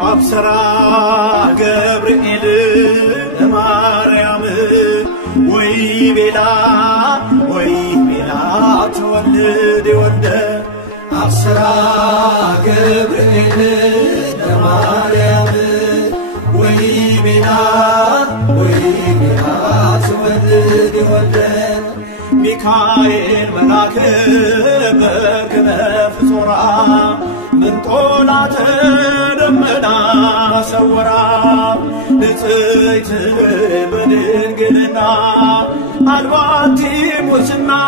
أبصرا جبريل لماريام ويبلا تولد ولد أبصرا جبريل لماريام ويبلا تولد ولد ميكائيل ملاك بكنف صورا من طولات دمنا سورا نتيت بدنجلنا الواتي مسنا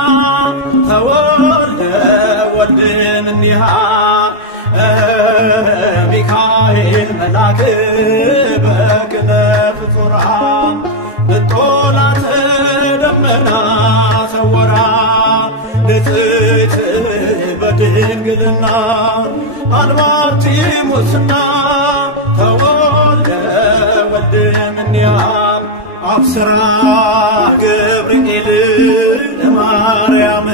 تولد ولد منها ميكائيل ملاك بكنف صورا من طولات دمنا سورا نتيت بدنجلنا الواتي مسنا تولد ولد منيام أبصرا جبريل لماريام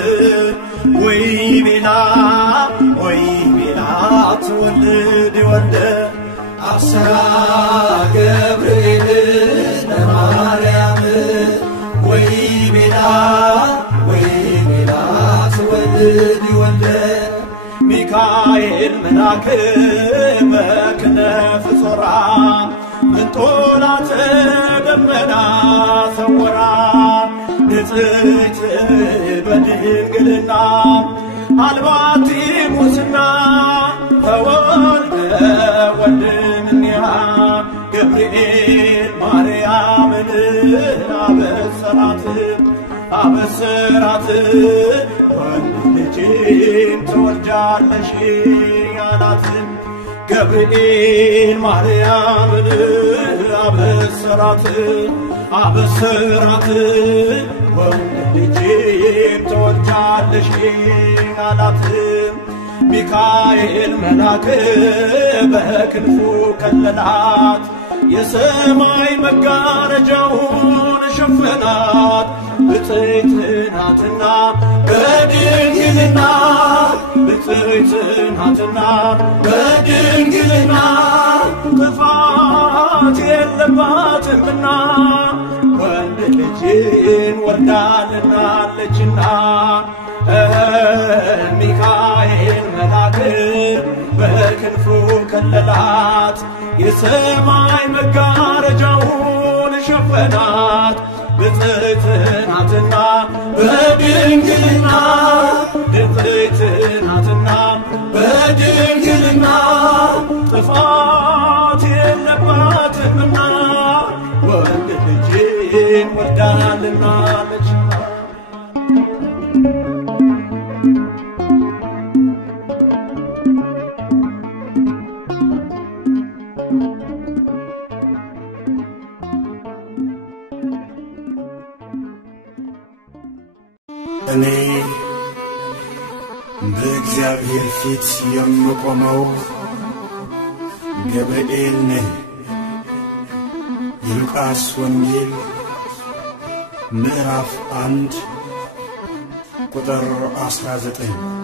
ويبلا تولد ولد أبصرا جبريل لماريام ويبلا تولد ولد ميكائيل ملاك بكنف صورا من طولات دمنا ثورا نزيت بدنجلنا الواتي مسنا تولد ولد منها جبريل مريم أبصرات ولجين تولجالش يالات جبريل مريم أبصرات ولجين تولجالش يالات ميكائيل ملاك بكنفو كللات يسماي مجارجون شفنات بتيتناتنا بدنجلنا طفات يلباتمنا ولجين ودالنا لجنا ميكائيل ملاك بكنفو كللات يسماي مجارجون شفنات بتيتناتنا بدنجلنا طفات يلباتمنا ولجين ودالنا لجنا أني بإግዚአብሔር ፊት የምቆመው ገብርኤል ነኝ። የሉቃስ ወንጌል ምዕራፍ 1 ቁጥር 19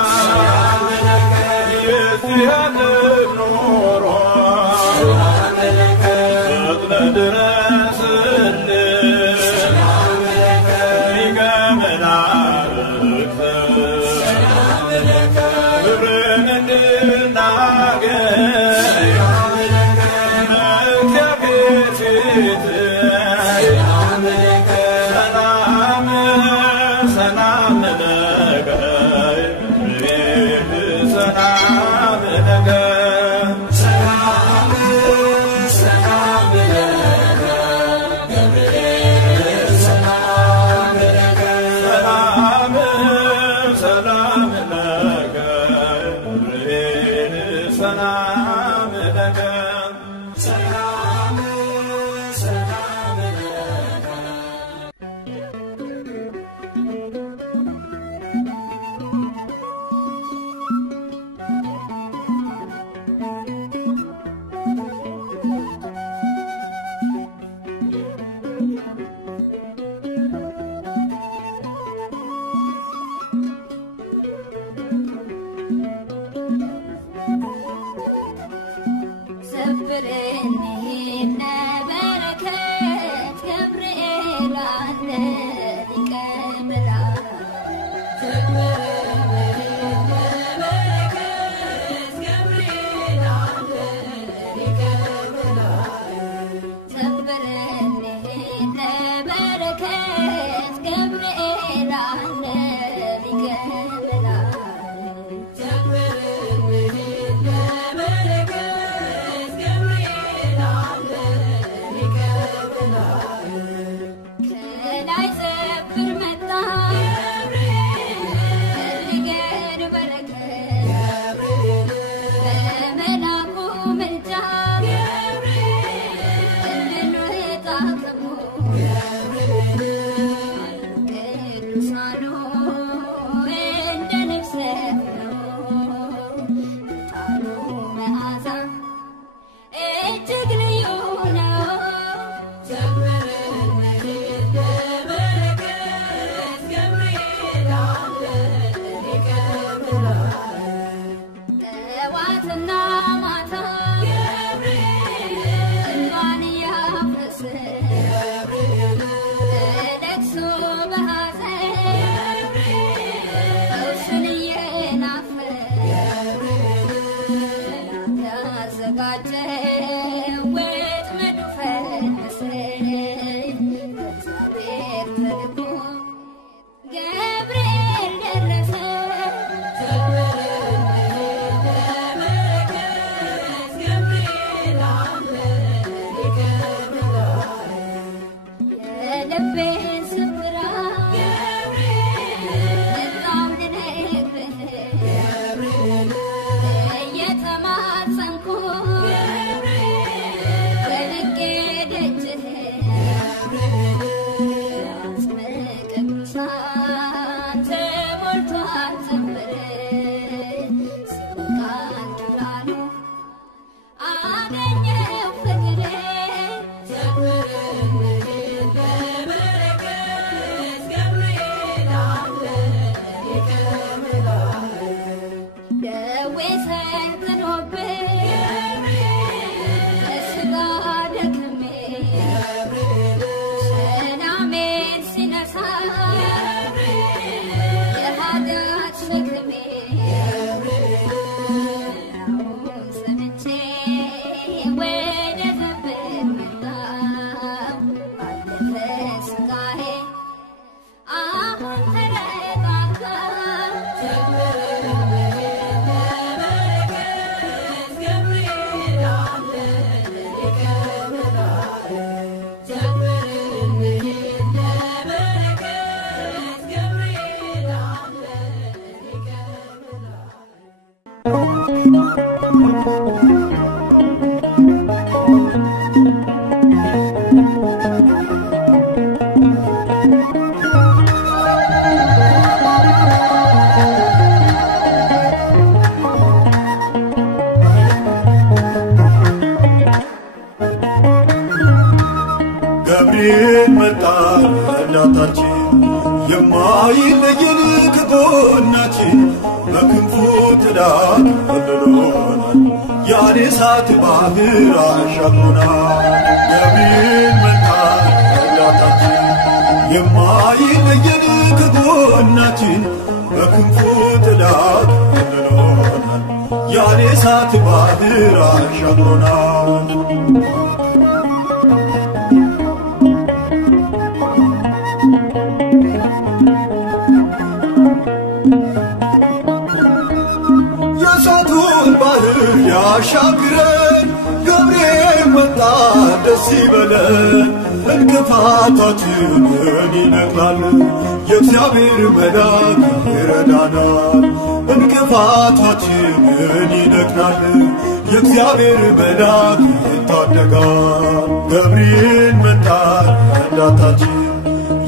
سلام لك ገብርኤል መጣ ረዳታችን የማይለየን ከጎናችን በክንፉ ጥላ ከልሎናል ያን የእሳት ባህር አሻግሮናል። ገብርኤል መጣ ረዳታችን የማይለየን ከጎናችን በክንፉ ጥላ ከልሎናል ያን የእሳት ባህር አሻግሮናል። ያሻግረን ገብርኤል መጣ ደስ ይበለን እንቅፋታችንን ይነቅላል የእግዚአብሔር መልአክ ይረዳናል። እንቅፋታችንን ይነቅላል የእግዚአብሔር መልአክ ይታደጋል። ገብርኤል መጣ ረዳታችን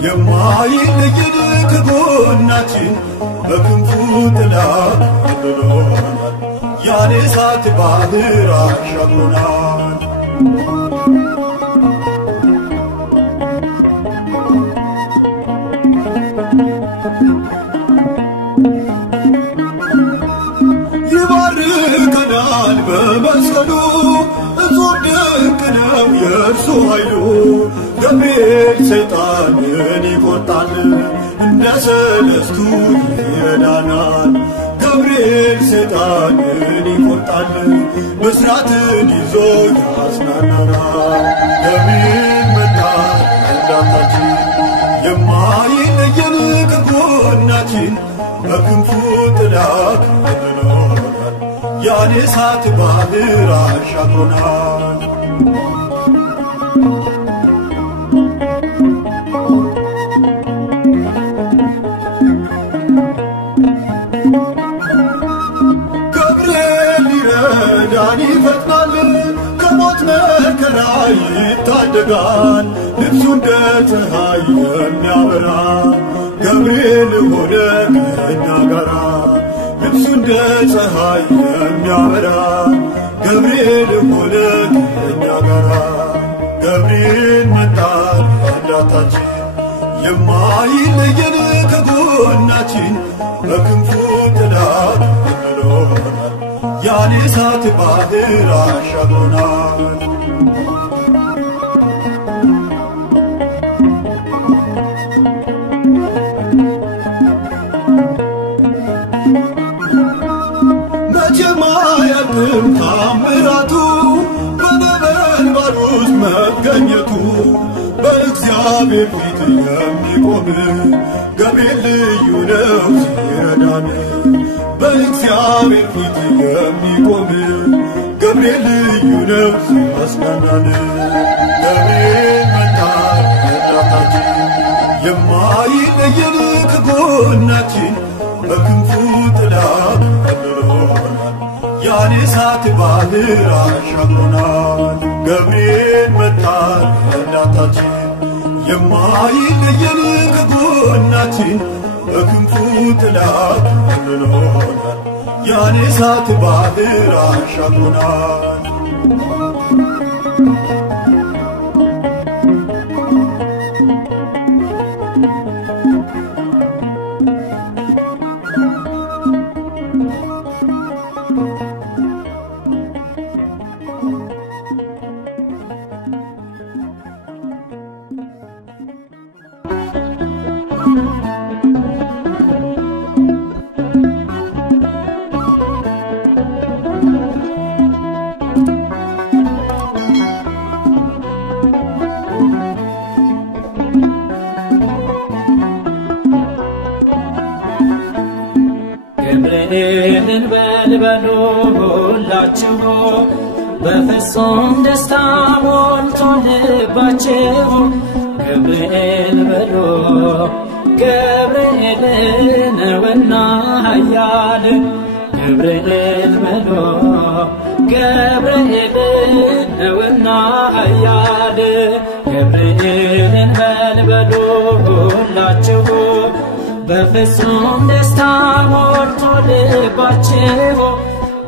የማይለየን ከጎናችን በክንፉ ጥላ ከልሎናል ያን የእሳት ባህር አሻግሮናል። ይባርከናል በመስቀሉ እጹብ በእርሱ ኃይሉ ገብርኤል ሰይጣንን ይቆርጣል እንደ ሰለስቱ ይረዳናል ገብርኤል ሰይጣንን ይቆርጣል ብስራትን ይዞ ያጽናናናል ገብርኤል መጣ ረዳታችን የማይለየን ከጎናችን በክንፉ ጥላ ከልሎናል ያን የእሳት ባህር አሻግሮናል ገብርኤል ሊረዳን ይፈጥናል ከሞት መከራ ይታደጋል ልብሱ እንደ ፀሐይ የሚያበራ ገብርኤል ሆነ ከእኛ ጋራ ልብሱ እንደ ፀሐይ የሚያበራ ገብርኤል ሆነ ከእኛ ጋራ ገብርኤል መጣ ረዳታችን የማይለየን ከጎናችን በክንፉ ጥላ ከልሎናል ያን የእሳት ባህር አሻግሮናል መቼም አያልቅም ታምራቱ በነበልባል ውስጥ መገኘቱ በእግዚአብሔር ፊት የሚቆም ገብርኤል ልዩ ነው ሲረዳን በእግዚአብሔር ፊት የሚቆም ገብርኤል ልዩ ነው ሲያጽናናን ገብርኤል መጣ ረዳታችን የማይለየን ከጎናችን በክንፉ ጥላ ከልሎናል ያን የእሳት ባህር አሻግሮናል ገብርኤል መጣ ረዳታችን የማይለየን ከጎናችን በክንፉ ጥላ ከልሎናል ያን የእሳት ባህር አሻግሮናል ገብርኤልን በልበሉ ሁላችሁ በፍጹም ደስታ ሞልቶ ልባችሁ ገብርኤል በሉ ገብርኤል ነውና ኃያል ገብርኤል በሉ ገብርኤል ነውና ኃያል ገብርኤልን በልበሉ ሁላችሁ በፍጹም ደስታ ሞልቶ ልባችሁ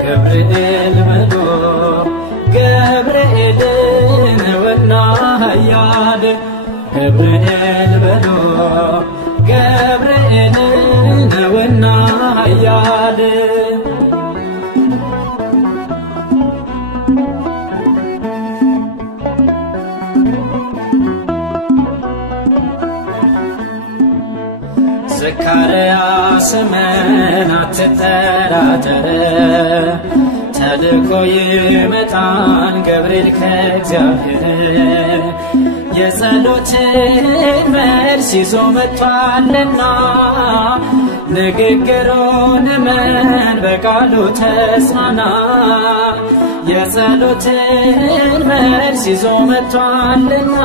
ገብርኤል በሉ ገብርኤል ነውና ኃያል ገብርኤል በሉ ገብርኤል ነውና ኃያል ዘካርያስ ምን አትጠራጠር ተልኮ ይመጣን ገብርኤል ከእግዚአብሔር የጸሎትን መልስ ይዞ መጥቷልና ንግግሩን እመን በቃሉ ተጽናና የጸሎትን መልስ ይዞ መጥቷልና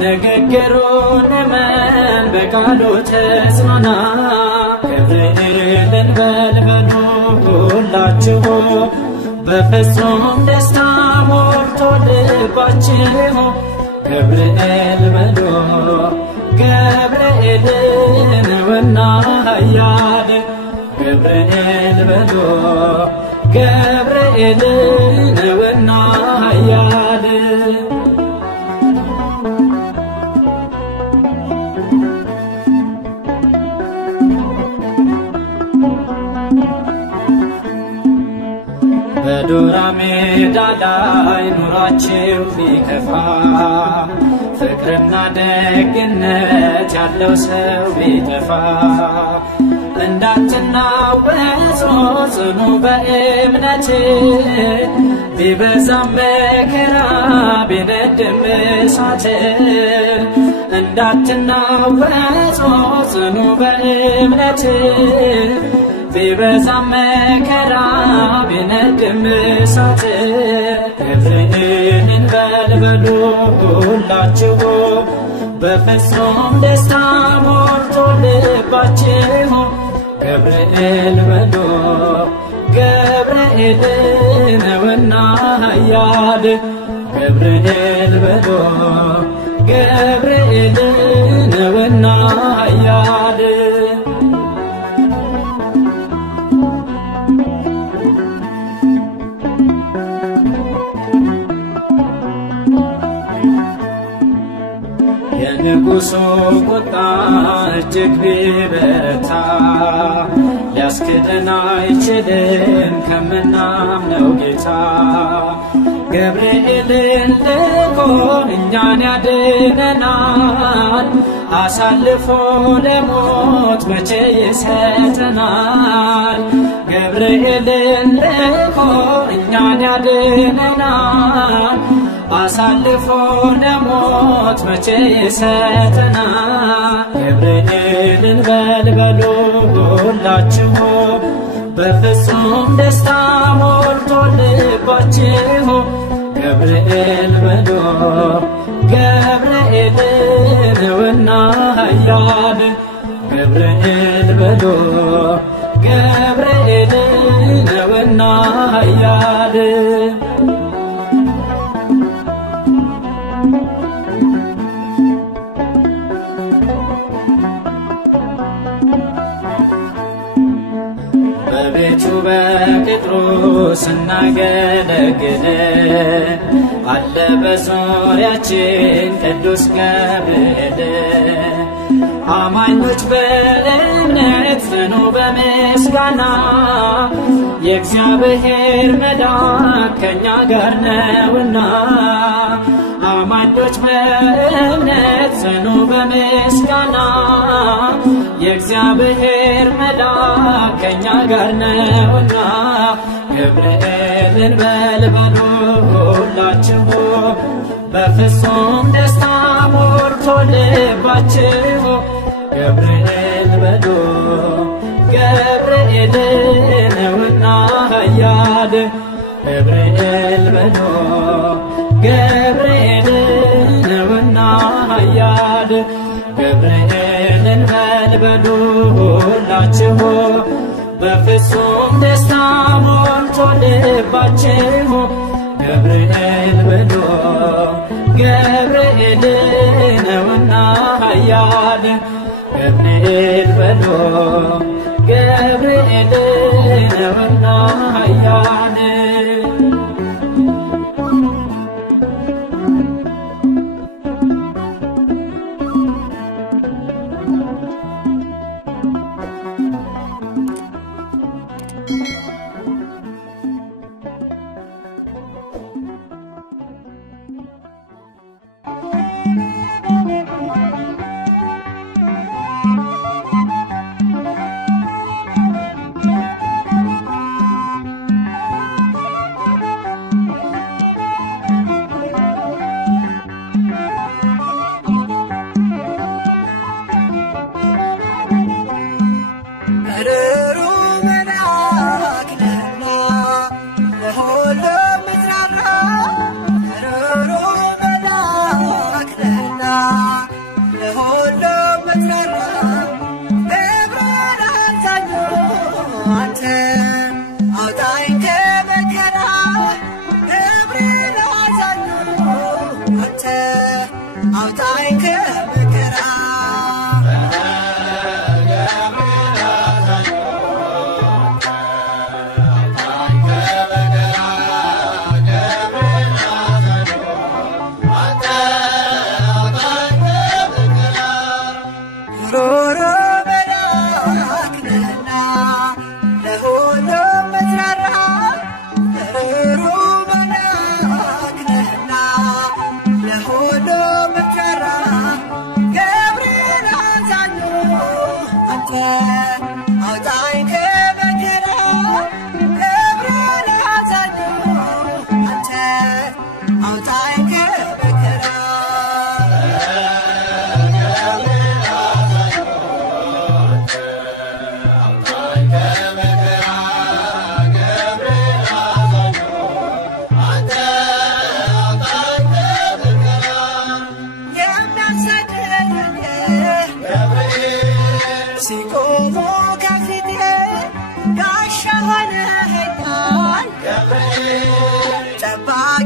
ንግግሩን እመን በቃሉ ተጽናና ገብርኤልን በልበሉ ሁላችሁ በፍጹም ደስታ ሞልቶ ልባችሁ ገብርኤል በሉ ገብርኤል ነውና ኃያል ገብርኤል በሉ ገብርኤል ነውና ኃያል በዱራ ሜዳ ላይ ኑሯችሁ ቢከፋ ፍቅርና ደግነት ያለው ሰው ቢጠፋ እንዳትናወጹ ጽኑ በእምነት ቢበዛም መከራ ቢነድም እሳት እንዳትናወጹ ጽኑ በእምነት ቢበዛም መከራ ቢነድም እሳት ገብርኤልን በልበሉ ሁላችሁ በፍጹም ደስታ ሞልቶ ልባችሁ ገብርኤል በሉ ገብርኤል ነውና ኃያል ገብርኤል በሉ ገብርኤል ነውና ኃያል የንጉሡ ቁጣ እጅግ ቢበረታ ሊያስክደን አይችልም ከምናምነው ጌታ ገብርኤልን ልኮ እኛን ያድነናል አሳልፎ ለሞት መቼ ይሰጠናል ገብርኤልን ልኮ እኛን ያድነናል አሳልፎ ለሞት መቼ ይሰጠናል ገብርኤልን በልበሉ ሁላችሁ በፍጹም ደስታ ሞልቶ ልባችሁ ገብርኤል በሉ ገብርኤል ነውና ኃያል ገብርኤል በሉ ገብርኤል ነውና ኃያል በቤቱ በጴጥሮስ እናገለግል አለ በዙሪያችን ቅዱስ ገብርኤል አማኞች በእምነት ጽኑ በምስጋና የእግዚአብሔር መልአክ ከእኛ ጋር ነውና አማኞች በእምነት ጽኑ በምስጋና የእግዚአብሔር መልአክ ከእኛ ጋር ነውና ገብርኤልን በልበሉ ሁላችሁ በፍጹም ደስታ ሞልቶ ልባችሁ ገብርኤል በሉ ገብርኤል ነውና ኃያል ገብርኤል በሉ ገብርኤል ነውና ኃያል ገብርኤልን በልበሉ ሁላችሁ በፍጹም ደስታ ሞልቶ ልባችሁ ገብርኤል በሉ ገብርኤል ነውና ኃያል ገብርኤል በሉ ገብርኤል ነውና ኃያል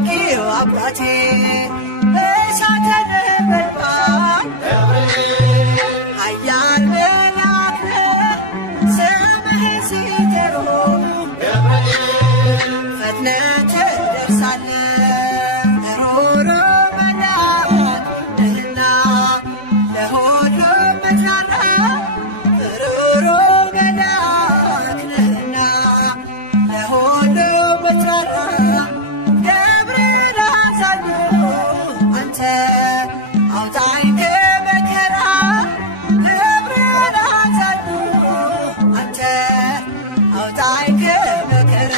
ጠባቂው አባቴ እሳተ ነበልባል ኃያል መልአክ ስምህን ሲጠሩ ፈጥነህ ትደርሳለህ ሩሩ መልአክ ነህና ለሁሉም ምትራራ ሩሩ መልአክ ነህና ለሁሉም ምትራራ ገብርኤል አዛኙ አንተ አውጣኝ ከመከራ ገብርኤል አዛኙ አንተ አውጣኝ ከመከራ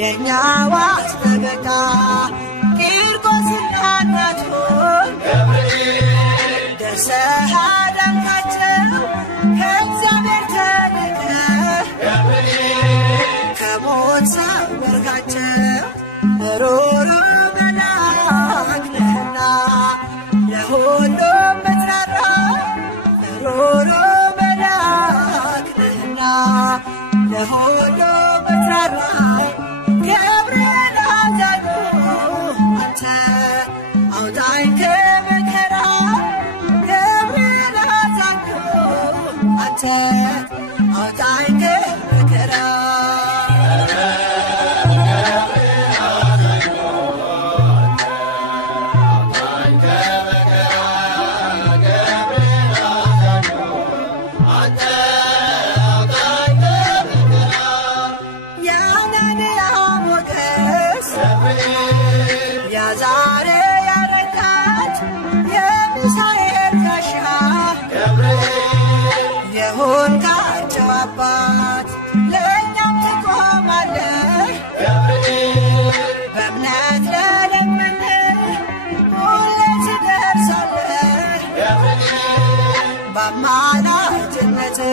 የኛዋስ ተበቃ ቂርቆስና እናቱ ደርሰህ አዳንካቸው ከእግዚአብሔር ተልከህ ከሞት ሰወርካቸው ሩሩ መልአክ ነህና ለሁሉም ምትራራ ሩሩ መልአክ ነህና ለሁሉም ምትራራ ገብርኤል አዛኙ አንተ አውጣኝ ከመከራ ገብርኤል አዛኙ አንተ አውጣኝ ከመከራ ዛሬ ያረካት የሚሳኤል ጋሻ የሆንካቸው አባት ለእኛም ትቆማለህ በእምነት ለለመንህ ሁሌ ትደርሳለህ በአማላጅነትህ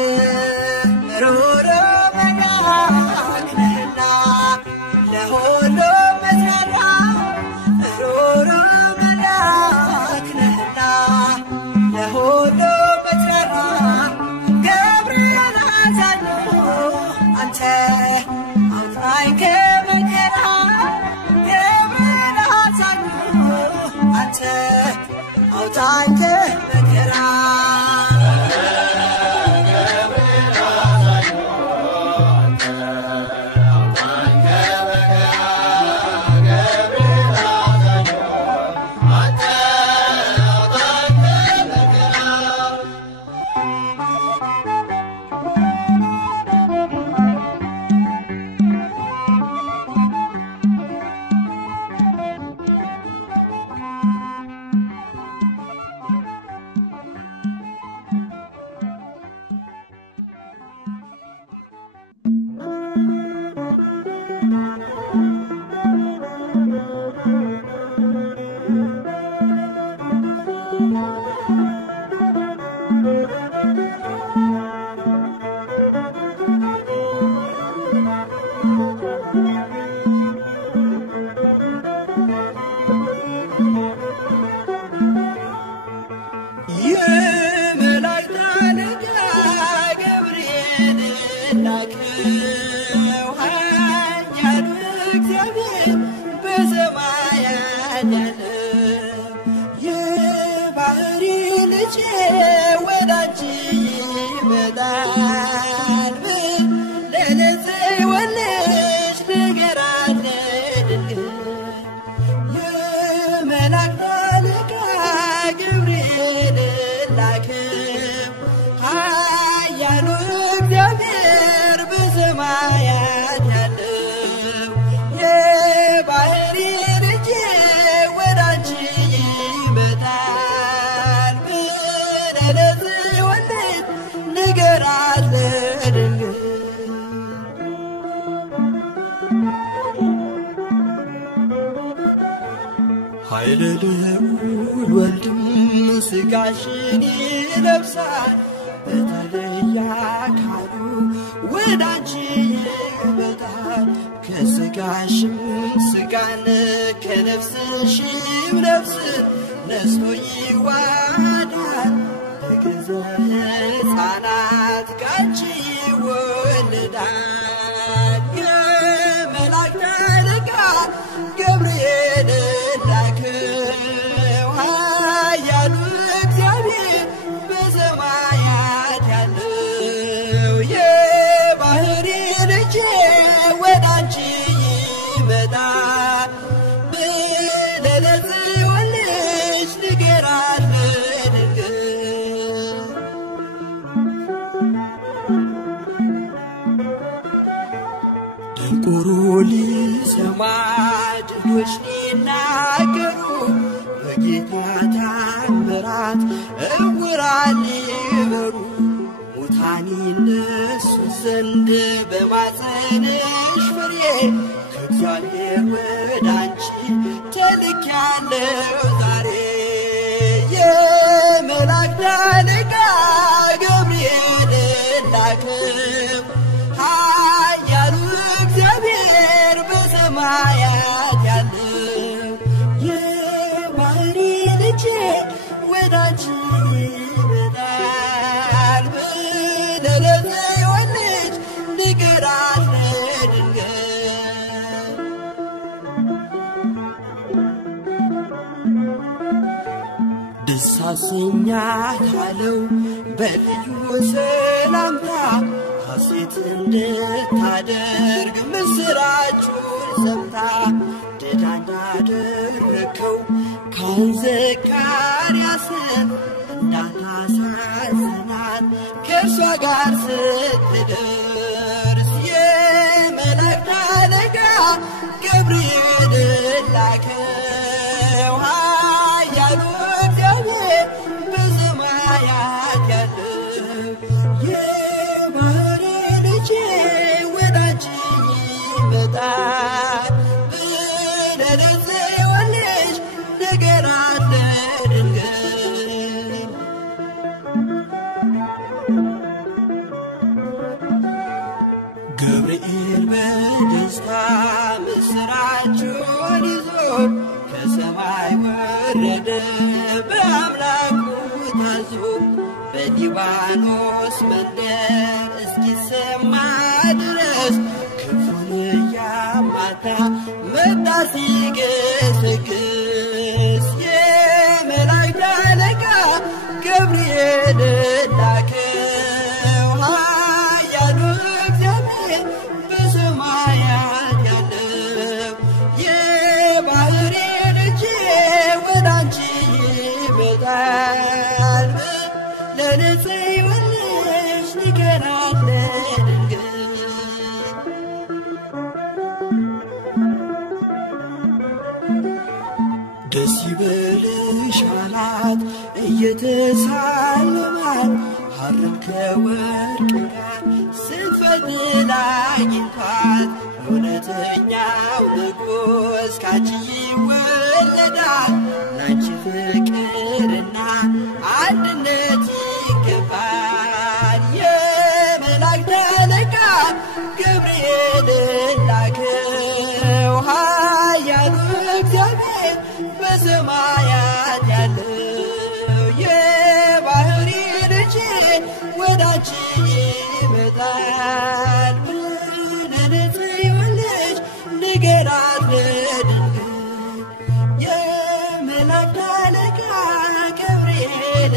ሩሩ መልአክ ነህና ለሁሉም ምትራራ ሩሩ መልአክ ነህና ለሁሉም ምትራራ ገብርኤል አዛኙ አንተ አውጣኝ ከመከራ ገብርኤል አዛኙ አንተ አውጣኝ ከመከራ ኃይለ ልዑል ወልድም ስጋሽን ይለብሳል በተለየ አካሉ ወዳንቺ ይመጣል ከስጋሽም ስጋን ከነፍስሽም ነፍስን ነስቶ ይዋሃዳል በገዛ ሕፃናት ካንቺ ይወለዳል የመላእክት አለቃ ገብርኤል ላከው ኃያሉ እግዚአብሔር በሰማያት ያለው የባህሪ ልጅ ወዳንቺ ይመጣል ብለህ ለጽዮን ልጅ ንገራት ለድንግል ደንቆሮ ሊሰማ ድሆች ሊናገሩ በጌታ ታምራት ዕውራን ሊበሩ ሙታን ይነሱ ዘንድ በማፀንሽ ፍሬ ከእግዚአብሔር ወዳንቺ ተልኬያለሁ ዛሬ የመላእክት አለቃ ገብርኤል ላከው ኃያሉ እግዚአብሔር በሰማያት ያለው የባህሪ ልጅ ወዳንቺ ይመጣል ብለህ ለጽዮን ልጅ ንገራት ለድንግል ደስ አሰኛታለሁ በልዩ ሰላምታ ሐሴት እንድታደርግ ምስራቹን ሰምታ ድዳ እንዳደረከው ካህን ዘካርያስን እንዳታሳዝናት ከእርሷ ጋር ስትደርስ የመላእክት አለቃ ገብርኤል ላከው ኃያሉ እግዚአብሔር በሰማያት ያለው የባህሪ ልጅ ወዳንቺ ይመጣል ብለህ ለጽዮን ልጅ ንገራት ለድንግል ገብርኤል በደስታ ምስራቹን ይዞ ከሰማይ ወረደ በአምላኩ ታዞ በሊባኖስ መንደር እስኪሰማ ድረስ ክፉን እያማታ መጣ ሲገሰግስ የመላእክት አለቃ ገብርኤል ላከው ኃያሉ እግዚአብሔር በሰማያት ያለው የባህሪ ልጅ ወዳንቺ ይመጣል ለጽዮን ልጅ ንገራት ለድንግል ደስ ይበልሽ አላት እየተሳለማት ሐርን ከወርቅ ጋር ስትፈትል አግኝቷት እውነተኛው ንጉሥ ካንቺ ይወለዳል ላንቺ ፍቅርና አንድነት ይገባል የመላእክት አለቃ ገብርኤል ላከው ኃያሉ እግዚአብሔር በሰማያት ያለው የባህሪ ልጅ ወዳንቺ ይመጣል ብለህ ለጽዮን ልጅ ንገራት ለድንግል የመላእክት አለቃ ገብርኤል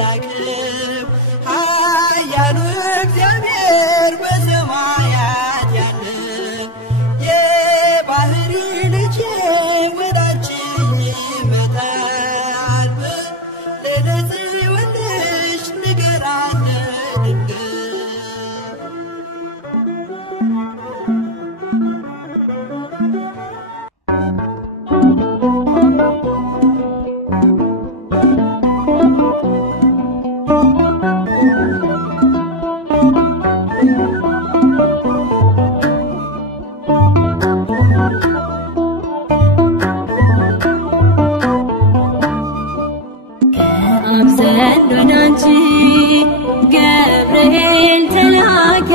ላከው ኃያሉ እግዚአብሔር በሰማያት ያለው የባህሪ ልጅ ወዳንቺ ይመጣል ብለህ ለጽዮን ልጅ ንገራት ለድንግል ዘንድ ወዳንቺ ገብርኤል ተላከ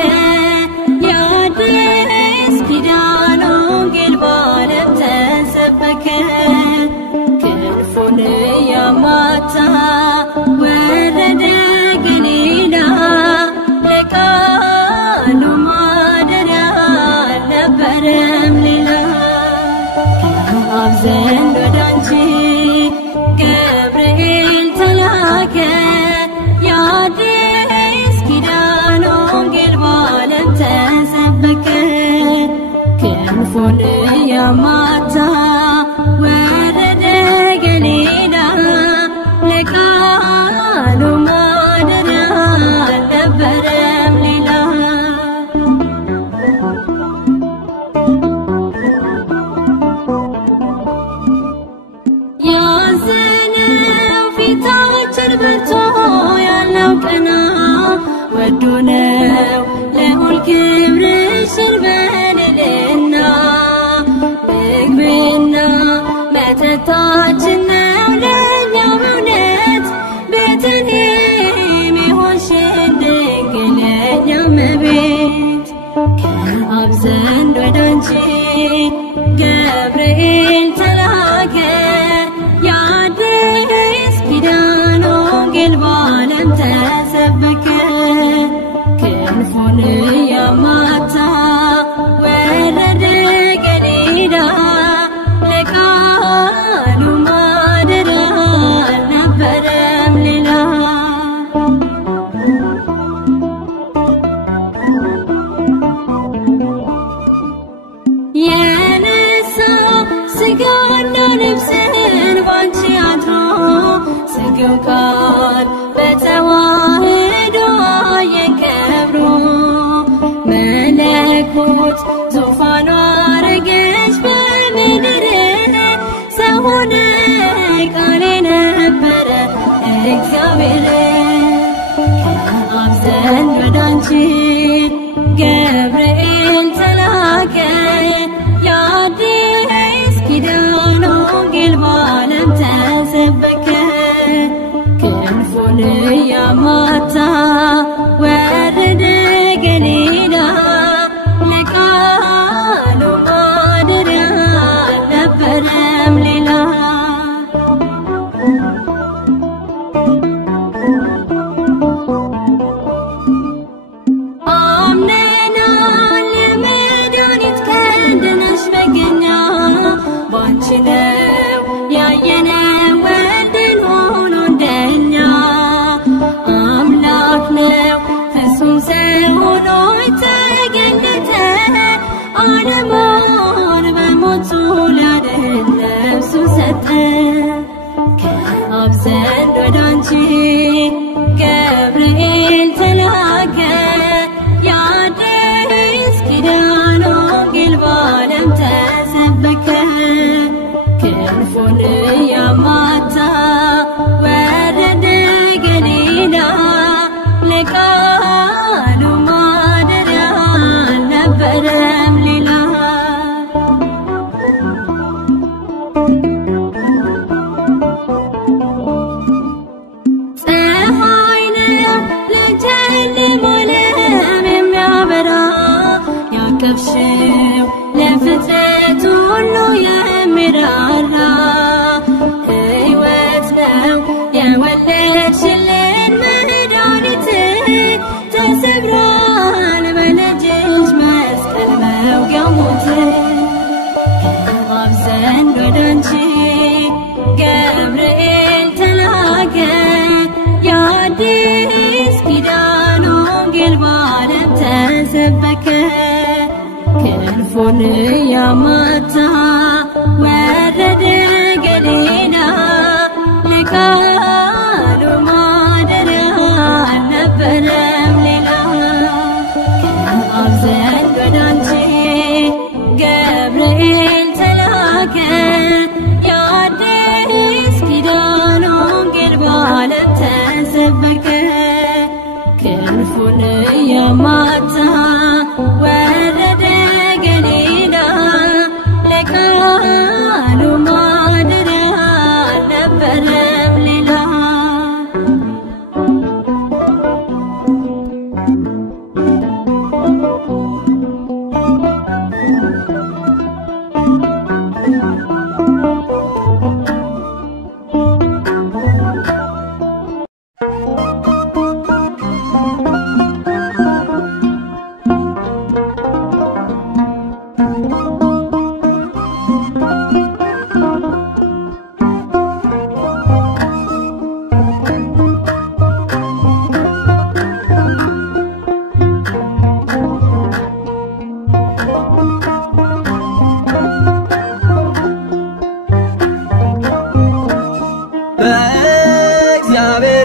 የአዲስ ኪዳን ወንጌል በዓለም ተሰበከ ክንፉን ያማታ ወረደ ገሊላ ለቃሉ ማደሪያ አልነበረም ሌላ ከአብ ዘንድ ወዳንቺ ገብርኤል ተላከ የአዲስ ኪዳን ወንጌል በዓለም ተሰበከ ክንፉን ያማታ ወረደ ገሊላ ለቃሉ ማደሪያ አልነበረም ሌላ ያዘነው ፊታችን በርቶ ያለው ቀና ወዶ ነው ለሁል ክብርሽን በልልና ምግብና መጠጣችን ነው ለእኛ በእውነት ቤተልሔም የሆንሽን ድንግል ለእኛ እመቤት ከአብ ዘንድ ወዳንቺ ገብርኤል ተላከ የአዲስ ኪዳን ወንጌል በዓለም ተሰበከ ክንፉን ያማታ ወረደ ገሊላ ለቃሉ ማደሪያ አልነበረም ሌላ የነሳው ሥጋና ነፍስን ባንቺ አድሮ ሥጋው ቃል በተዋህዶ የከብሮ መለኮት ዙፋኑ አረገች በምድር ሰው ሆነ ቃል የነበረ እግዚአብሔር ከአብ ዘንድ ወዳንቺ ገብርኤል ተላከ የአዲስ ኪዳን ወንጌል በዓለም ተሰበከ ክንፉን ያማታ ወረደ ገሊላ ለቃሉ ማደሪያ አልነበረም ሌላ አምነናል የመድኃኒት ቀንድነሽ መገኛ ባንቺ ነው ያየነው ወልድን ሆኖ እንደኛ አምላክ ነው ፍጹም ሰው ሆኖ ተገለጠ ዓለሙን በሞቱ ሊያድን ነፍሱን ሰጠ ከአብ ዘንድ ወዳንቺ ገብርኤል ተላከ የአዲስ ኪዳን ወንጌል በዓለም ተሰበከ ክንፉን ያማታ ወረደ ገሊላ ለቃሉ ማደሪያ አልነበረም ሌላ ፀሐይ ነው ለጨለማ ዓለም የሚያበራ ያቀፍሽው ለፍጥረት ሁሉ የሚራራ ሕይወት ነው የወለድሽልን መድኃኒት ተሰብሯል በልጅሽ መስቀል መውጊያው ሞት ከአብ ዘንድ ወዳንቺ ገብርኤል ተላከ የአዲስ ኪዳን ወንጌል በዓለም ተሰበከ ክንፉን ያማታ ወረደ ገሊላ ለቃሉ ማደሪያ አልነበረም ሌላ ከአብ ዘንድ ወዳንቺ ገብርኤል ተላከ የአዲስ ኪዳን ወንጌል በዓለም ተሰበከ ክንፉን ያማታ ወረደ ገሊላ ለቃሉ ማደሪያ አልነበረም ሌላ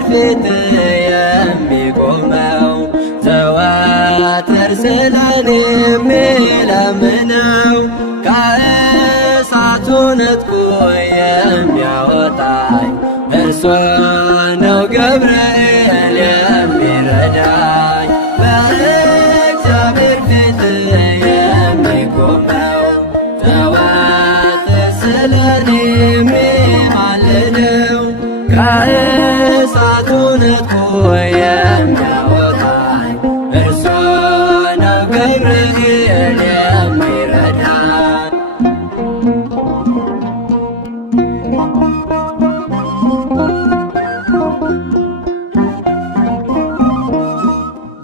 በእግዚአብሔር ፊት የሚቆመው ዘወትር ስለኔ የሚለምነው ከእሳቱ ነጥቆ የሚያወጣኝ እርሱ ነው ገብርኤል የሚረዳኝ። በእግዚአብሔር ፊት የሚቆመው ዘወትር ስለኔ የሚማልደው ከእሳቱ ነጥቆ የሚያወጣኝ እርሱ ነው ገብርኤል የሚረዳኝ።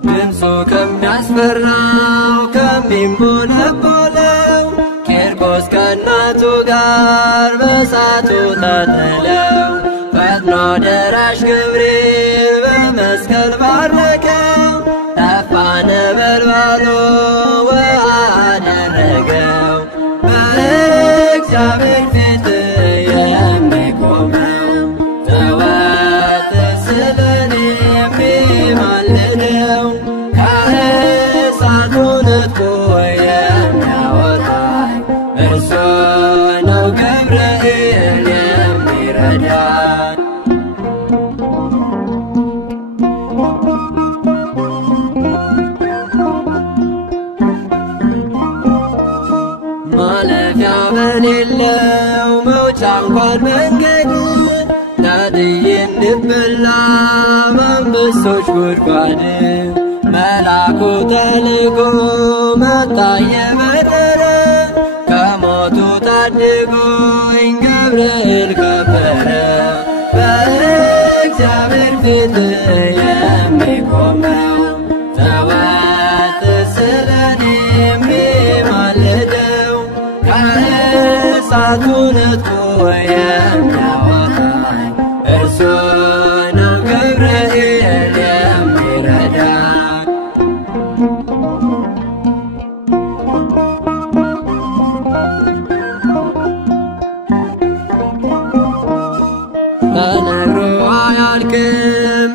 ድምፁ ከሚያስፈራው ከሚንቦለቦለው ቂርቆስ ከእናቱ ጋር በእሳቱ ተጥለው ፈጥኖ ደራሽ ገብርኤል በመስቀል ባረከው። ጠፋ ነበልባሉ ውሃ አደረገው። በእግዚአብሔር ፊት የሚቆመው ዘወትር ስለኔ የሚማልደው ከእሳቱ ነጥቆ የሚያወጣኝ እርሱ ነው ገብርኤል የሚረዳኝ። ማለፊያ በሌለው መውጫ እንኳን መንገድ ታድዬ እንድበላ በአንበሶች ጉድጓድ መልአኩ ተልኮ መጣ እየበረረ ከሞቱ ታድጎኝ ገብርኤል ከበረ። በእግዚአብሔር ፊት የሚቆመው ዘወትር ስለኔ የሚማልደው ከእሳቱ ነጥቆ የሚያወጣኝ እርሱ ነው ገብርኤል የሚረዳኝ። ተነግሮ አያልቅም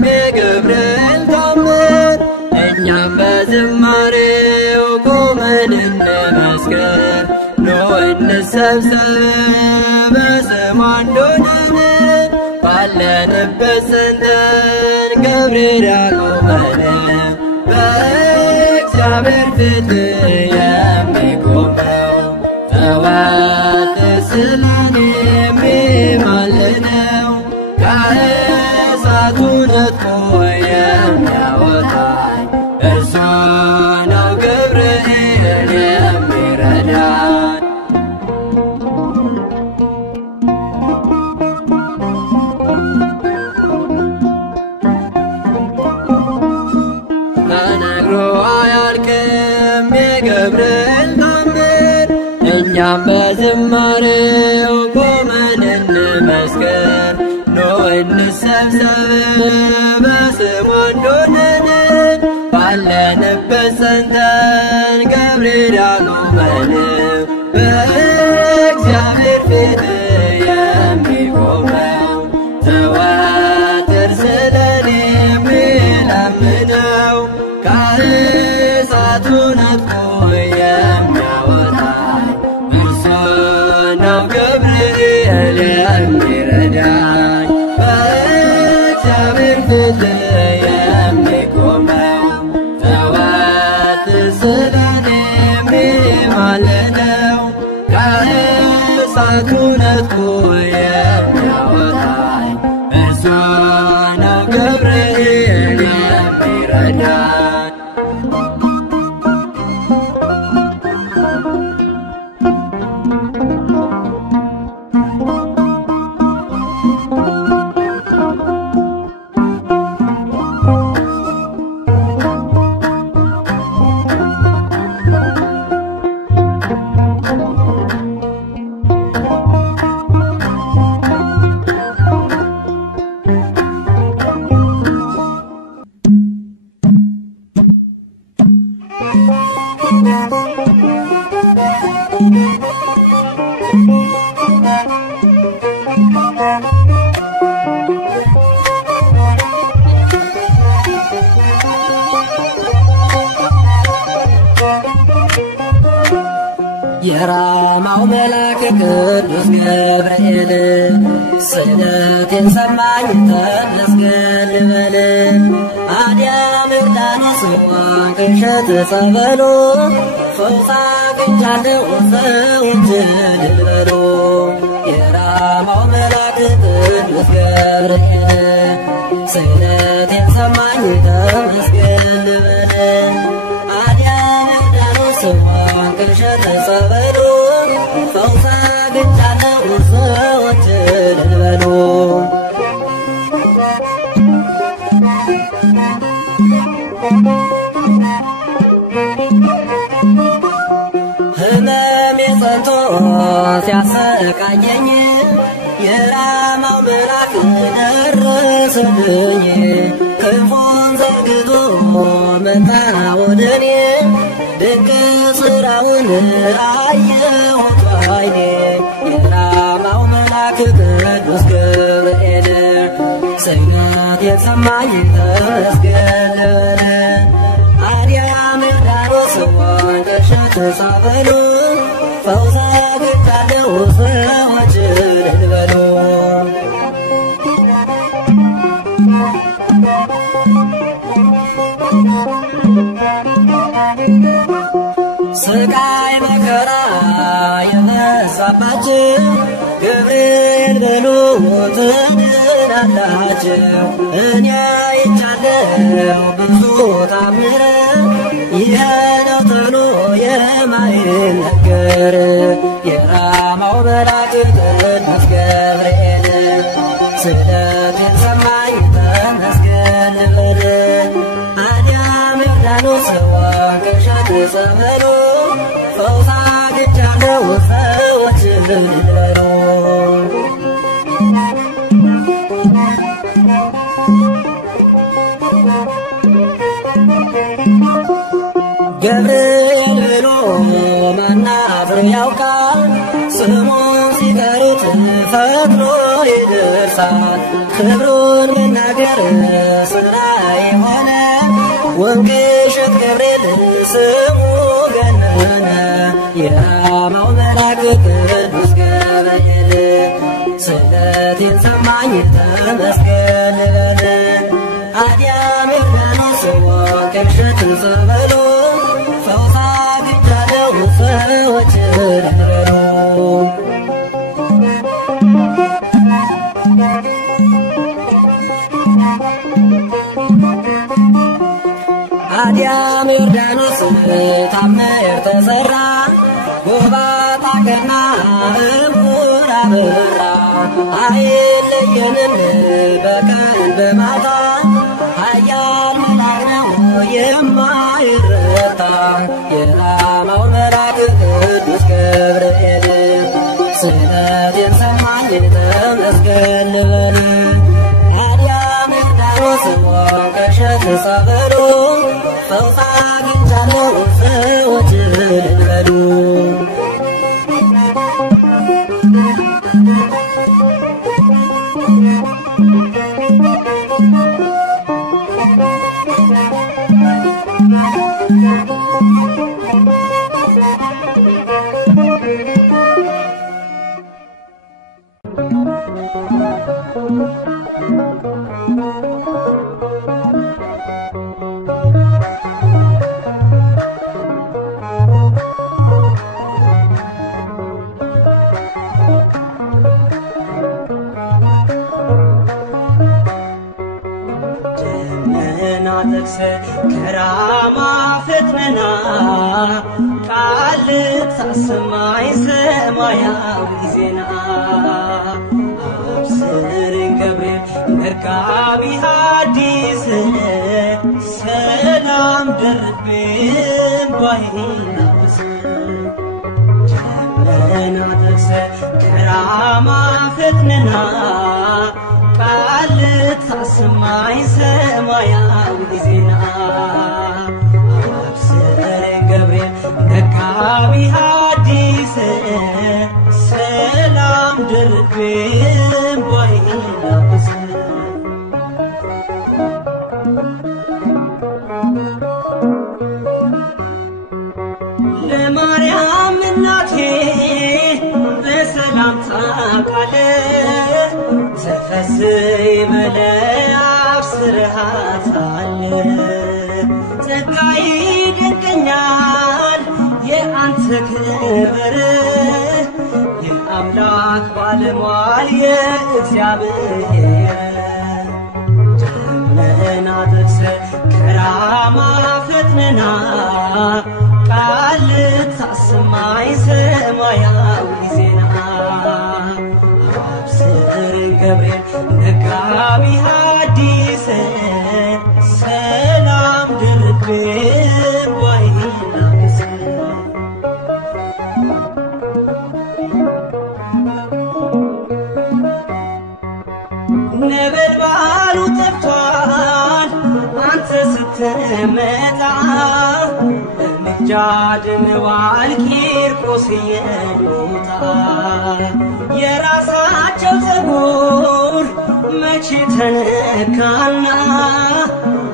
የገብርኤል ታምር፣ እኛም በዝማሬው ቆመን እንመስክር። ኑ እንሰብሰብ በስሙ አንድ ሆነን ባለንበት ጸንተን ገብርኤል ያቆመን። በእግዚአብሔር ፊት የሚቆመው ዘወትር ስለኔ የሚማልደው ከእሳቱ ነጥቆ የሚያወጣኝ እርሱ ነው ገብርኤል የሚረዳኝ። ተነግሮ አያልቅም የገብርኤል ታምር፣ እኛም በዝማሬው ቆመን እንመስክር። ኑ እንሰብሰብ በስሙ አንድ ሆነን ባለንበት ጸንተን ገብርኤል ያቆመን። በእግዚአብሔር ፊት የሚቆመው ዘወትር ስለኔ የሚለምነው ከእሳቱ ነጥቆ የሚያወጣኝ እርሱ ነው ገብርኤል የሚረዳኝ። በእግዚአብሔር ፊት የሚቆመው ዘወትር ስለኔ የሚማልደው ከእሳቱ ነጥቆ የሚያወጣኝ እርሱ ነው ገብርኤል የሚረዳኝ። የራማው መልአክ ቅዱስ ገብርኤል ስለቴን ሰማኝ ተመስገን ልበል። አዲያም ዮርዳኖስ ዋንቅሸት ጸበሉ ፈውስ አግኝቻለሁ ሰዎች እልል በሉ። የራማው መልአክ ቅዱስ ገብርኤል ስለቴን ሰማኝ ተመስገን ልበል። አዲያም ዮርዳኖስ ዋንቅሸት ጸበሉ ፈውስ አግኝቻለሁ ሰዎች እልል በሉ። ህመሜ ጸንቶ ሲያሰቃየኝ የራማው መልአክ ደረሰልኝ። ክንፉን ዘርግቶ መጣ ወደኔ ድንቅ ሥራውን አየሁት ባይኔ። የራማው መልአክ ቅዱስ ገብርኤል ስለቴን ሰማኝ ተመስገን ልበል። አዲያም ዮርዳኖስ ዋንቅሸት ጸበሉ ፈውስ አግኝቻለሁ ሰዎች እልል በሉ። ስቃይ መከራ የበዛባችሁ ገብርኤል በሉ ትድናላችሁ። እኔ አይቻለሁ ብዙ ታምር ይህ ነው ተብሎ የማይነገር። የራማው መልአክ ቅዱስ ገብርኤል ስለቴን ሰማኝ ተመስገን ልበል። አዲያም ዮርዳኖስ ዋንቅሸት ጸበሉ ፈውስ አግኝቻለሁ ሰዎች እልል በሉ። ገብርኤል ብሎ ማናፍሮ ያውቃል? ስሙን ሲጠሩት ፈጥኖ ይደርሳል። ክብሩን መናገር ስራዬ ሆነ ወንቅሸት ገብርኤል ስሙ ገነነ። የራማው መልአክ ቅዱስ ገብርኤል ስለቴን ሰማኝ ተመስገን ልበል። አዲያም ዮርዳኖስ ዋንቅሸት ጸበሉ ፈውስ አግኝቻለሁ ሰዎች እልል በሉ። አዲያም ዮርዳኖስ ታምር ተሰራ ጎባጣ ቀና እምቡር አበራ። አይለየንም በቀን በማታ ኃያል መልአክ ነው የማይረታ። የራማው መልአክ ቅዱስ ገብርኤል ስለቴን ሰማኝ ተመስገን ልበል። አዲያም ዮርዳኖስ ዋንቅሸት ጸበሉ ፈውስ አግኝቻለሁ ሰዎች እልል በሉ። ከራማ ፈጥነና ቃል ታሰማይ ሰማያዊ ዜና። አብስርን ገብርኤል መርካቢ ሐዲስ ሰላም ደርቤን ባይናብስ። ደመና ጠቅሰ ከራማ ፈጥነና ቃል ታሰማይ ሰማያዊ ዜና። አብስርን ገብርኤል መርካቢ ሐዲስ ሰላም ደርቤን ባይናብስ። ለማርያም እናቴ መለያፍ ስርሃታለ ጸጋይ ይደንቀኛል የአንተ ክብር የአምላክ ባለሟል የእግዚአብሔር ደመና ጥቅስ ከራማ ፈጥነና ቃል ታሰማይ ሰማያዊ ዜና አብስርን ገብርኤል ነጋቢ ሐዲስ ሰላም ድርብን ባይናስ ነበልባሉ ጠፍቷል አንተ ስትመጣ እርምጃ ድንዋል ቂርቆስ የሉታ የራሳቸው ፀጉር መቼ ተነካና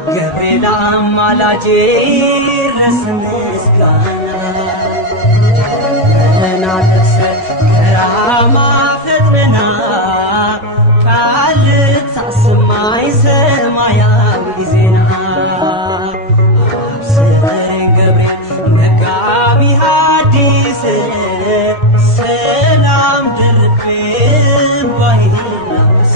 ገብርኤል አማላጄ ይድረስ ምስጋና ደመና ጥቅስ ከራማ ፈጥነና ቃል ታሰማይ ሰማያዊ ዜና አብስረኝ ገብርኤል ነጋቢ ሐዲስ ሰላም ድርብን ባይናስ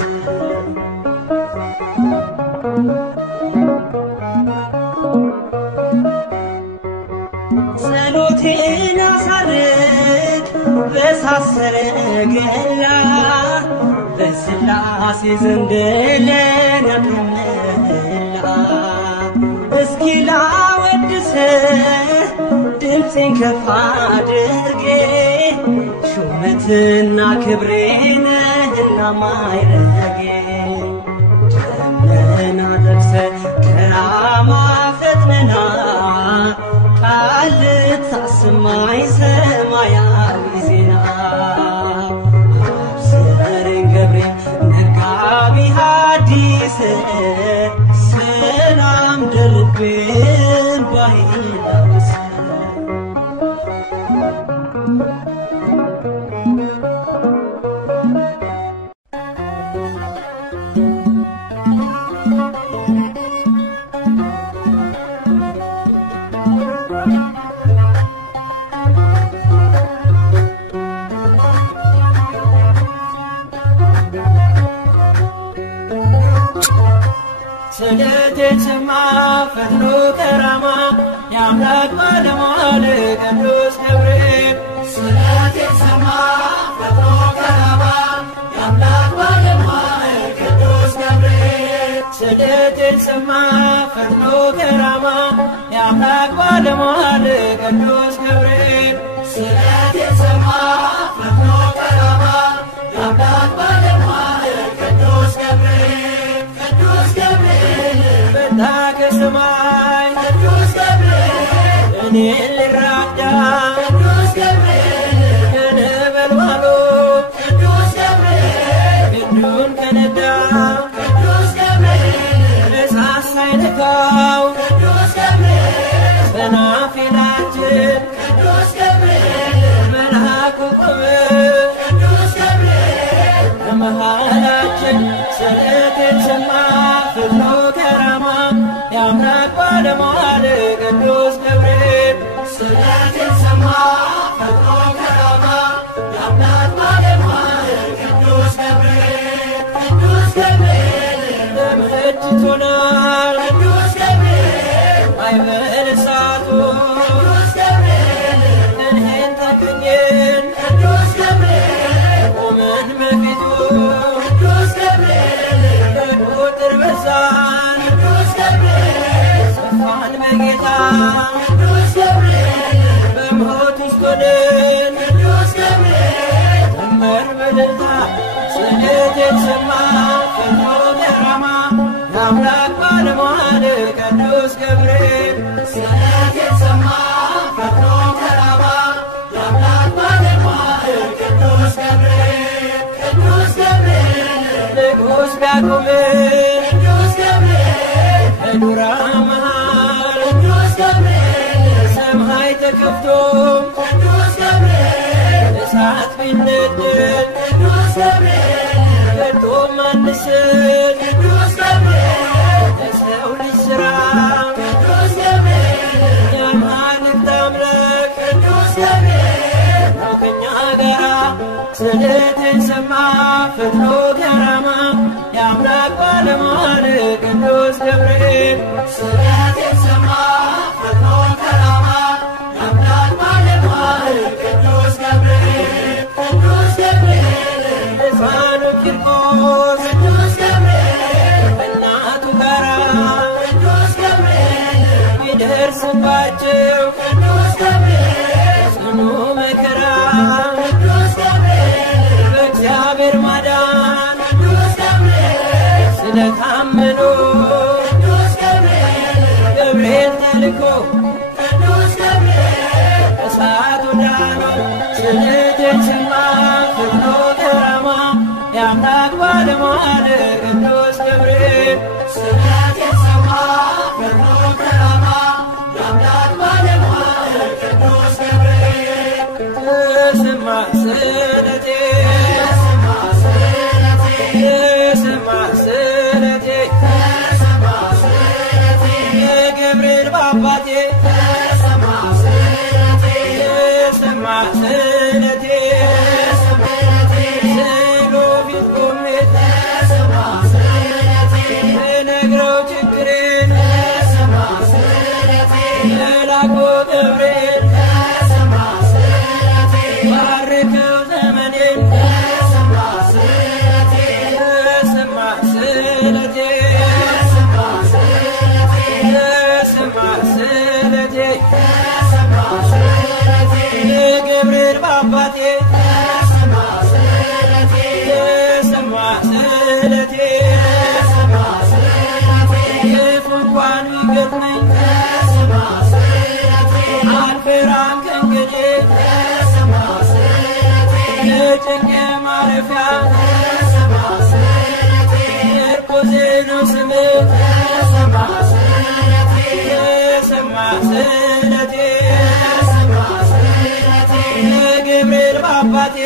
ጸሎቴን አሳርግ በሳሰረ ገላ በስላሴ ዘንድ ለነቅምላ እስኪ ላወድስ ድምፄን ከፍ አድርጌ ሹመትና ክብሬን እና ማይረጌ ደመና ጠቅሰ ከራማ ፈጥነና ቃል ታሰማይ ሰማያዊ ዜና አብስረኝ ገብርኤል ነጋቢ ሐዲስ ሰላም ድርብን ባይናስ ስለቴን ሰማ ፈጥኖ ከራማ የአምላክ ባለሟል ቅዱስ ገብርኤል ስለቴን ሰማ ፈጥኖ ከራማ የአምላክ ባለሟል ቅዱስ ገብርኤል ስለቴን ሰማ ፈጥኖ ከራማ የአምላክ ባለሟል ቅዱስ ገብርኤል ስለቴን ሰማ ፈጥኖ ከራማ የአምላክ ባለሟል ቅዱስ ገብርኤል ቅዱስ ገብርኤል መጣ ከሰማይ ቅዱስ ገብርኤል እኔን ልራዳ ቅዱስ ገብርኤል ከነበልባሉ ቅዱስ ገብርኤል ክንዱን ከነዳ ቅዱስ ገብርኤል እሳት ሳይነካው ቅዱስ ገብርኤል ሰናፊላችን ቅዱስ ገብርኤል መልአኩ ቆመ ቅዱስ ገብርኤል በመሃላችን ስለቴን ሰማ ፈጥኖ ከራማ የአምላክ ባለሟል ቅዱስ ገብርኤል ስለቴን ሰማ ፈጥኖ ከራማ የአምላክ ባለሟል ቅዱስ ገብርኤል ቅዱስ ገብርኤል ተመችቶናል ቅዱስ ገብርኤል አይበል እሳቱ ቅዱስ ገብርኤል እንሄን ተገኘን ቅዱስ ገብርኤል ቆመን በፊቱ ቅዱስ ገብርኤል በቁጥር በዛን ቅዱስ ገብርኤል ሰፋን በጌታ ቅዱስ ገብርኤል በሞት ውስጥ ሆነን ቅዱስ ገብርኤል ዘመር በደስታ ስለቴን ሰማ ፈጥኖ ከራማ የአምላክ ባለሟል ቅዱስ ገብርኤል ስለቴን ሰማ ፈጥኖ ከራማ የአምላክ ባለሟል ቅዱስ ገብርኤል ቅዱስ ገብርኤል ንጉሥ ቢያቆምን ቅዱስ ገብርኤል በዱራ መሃል ቅዱስ ገብርኤል ሰማይ ተከፍቶ ቅዱስ ገብርኤል እሳት ቢነደድ ቅዱስ ገብርኤል ከቶ የማንስት ቅዱስ ገብርኤል ለሰው ልጅ ሥራ ቅዱስ ገብርኤል የአማልክት አምላክ ቅዱስ ገብርኤል ነው ከእኛ ጋራ ስለትን ሰማ ፈጥኖ ከራማ የአምላክ ባለሟል ቅዱስ ገብርኤል ስለትን ሰማ ፈጥኖ ከራማ የአምላክ ባለሟል ቅዱስ ገብርኤል ቅዱስ ገብርኤል ሕፃኑ ቂርቆስ ቅዱስ ገብርኤል ከእናቱ ጋራ ቅዱስ ገብርኤል ይደርስባቸው ቅዱስ ገብርኤል ጽኑ መከራ ቅዱስ ገብርኤል በእግዚአብሔር ማዳን ቅዱስ ገብርኤል ስለታመኑ ቅዱስ ገብርኤል ገብርኤል ተልኮ ቅዱስ ገብርኤል እሳቱ ዳኑ ስለትን ሰማ ፈጥኖ ከራማ የአምላክ ባለሟል ቅዱስ ገብርኤል ስለትን ሰማ ፈጥኖ ከራማ የአምላክ ባለሟል ቅዱስ ገብርኤል ተሰማ ስለቴ ተሰማ ስለቴ ተሰማ ስለቴ ተሰማ ስለቴ የገብርኤል ባባቴ ተሰማ ስለቴ ተሰማ ስለቴ ስሎ ፊት ቆሜ ተሰማ ስለቴ ነግረው ችግሬን ተሰማ ስለቴ መላኩ ገብርኤል ተሰማ ስለቴ ባርከው ዘመኔን ተሰማ ስለቴ ተሰማ ስለቴ ተሰማ ስለቴ ተሰማ ስለቴ ተሰማ ስለቴ የገብርኤል ባባቴ ተሰማ ስለቴ ተሰማ ስለቴ ተሰማ ስለቴ ክፉ እንኳን ቢገጥመኝ ተሰማ ስለቴ አልፈራም ከእንግዲህ ተሰማ ስለቴ የጭንቄ ማረፊያ ተሰማ ስለቴ ምርኩዜ ነው ስምህ ተሰማ ስለቴ ተሰማ ስለቴ ተሰማ ስለቴ የገብርኤል ባባቴ